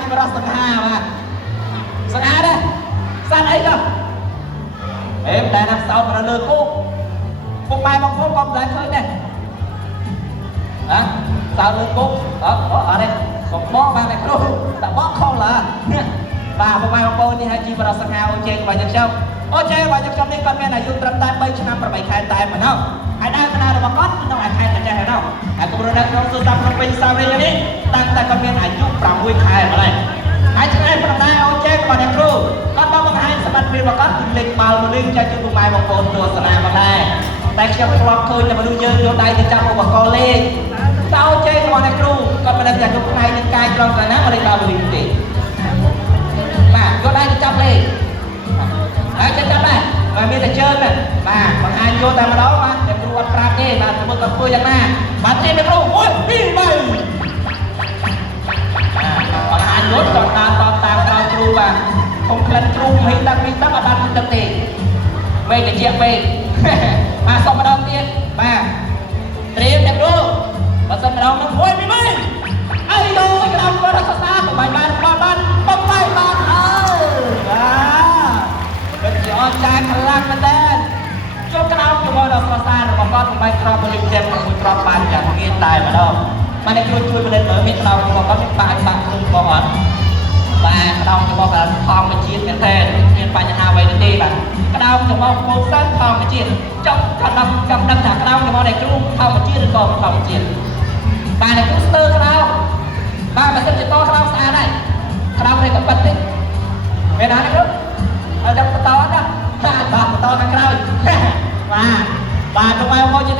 ជាបរោះសង្ហាបាទសង្ហាដែរសានអីទៅអេតែណាំសោតមកលើគោពុកម៉ែបងប្អូនក៏មិនដែលឃើញដែរហ៎សោតលើគោអត់ទេកុំបកបានតែគ្រូតែបកខុសឡើបាទពុកម៉ែបងប្អូននេះហើយជាបរោះសង្ហាអូចេរបស់យើងខ្ញុំអូចេរបស់យើងខ្ញុំនេះគាត់មានអាយុត្រឹមតែ3ឆ្នាំ8ខែតែប៉ុណ្ណោះហើយដើមកណ្ដាលរបស់គាត់ក្នុងខេត្តម្ចាស់ឯណោះហើយគម្រោងនៅក្នុងសួនសត្វភ្នំពេញសាវរីនេះតាំងតែគាត់មានអាយុ6ខែម្ល៉េះហើយថ្ងៃប្រដៅអូចេរបស់អ្នកគ្រូគាត់បានបង្ហាញសមត្ថភាពរបស់គាត់លេងបាល់មួយលេងចែកជូនពុកម៉ែបងប្អូនទស្សនាមកដែរតែខ្ញុំធ្លាប់ឃើញតែមនុស្សយើងយកដៃទៅចាប់ឧបករណ៍លេងតើអូចេរបស់អ្នកគ្រូគាត់មិនដឹងថាយកថ្ងៃនឹងកាយត្រង់ណាមកលេងបាល់មួយលេងទេបាទយកដៃទៅចាប់លេងហើយចាប់ដែរបាទមានតែជើងបាទបង្ហាញយកតែម្ដងបាទអ្នកគ្រូអត់ប្រាប់ទេបាទមើលគាត់ធ្វើយ៉ាងណាបាទទេអ្នកគ្រូ1 2 3បង្ហាញយកគាត់ដើរតាមក្រោយគ្រូបាទកុំក្លិនគ្រូហីតាំងពីតាំងអត់បានទឹកទេមេតិចពេកបាទសុំម្ដងទៀតបាទត្រៀមអ្នកគ្រូបើសិនម្ដងនឹង1 2 3អីយោក្រោមគាត់សរសើរបាយបានបានបំបាយបានអើបាទជាអស្ចារ្យខ្លាំងមែនតើជប់ក្តោបជាមួយដល់ស្រសារបស់គាត់បំបីក្របមួយចេមមួយក្របបានយ៉ាងងាយតែម្ដងបាទអ្នកជួយបលិនមើលមានក្តោបរបស់គាត់មានបាក់គុំបងអត់បាទក្តោបរបស់គាត់ធម្មជាតិមែនតើមានបញ្ហាអ្វីទេបាទក្តោបរបស់បងសិស្សធម្មជាតិចប់គាត់ចាំដឹងថាក្តោបរបស់អ្នកគ្រូធម្មជាតិឬក៏ធម្មជាតិបាទអ្នកគ្រូស្ទើរក្តោបបាទបើសិនជាតក្តោបស្អាតហើយក្តោបនេះក៏ប៉ិតទេមែនណាអ្នកគ្រូអត់ចាំបន្តណាបាទបន្តខាងក្រោយបាទទៅមកមកជា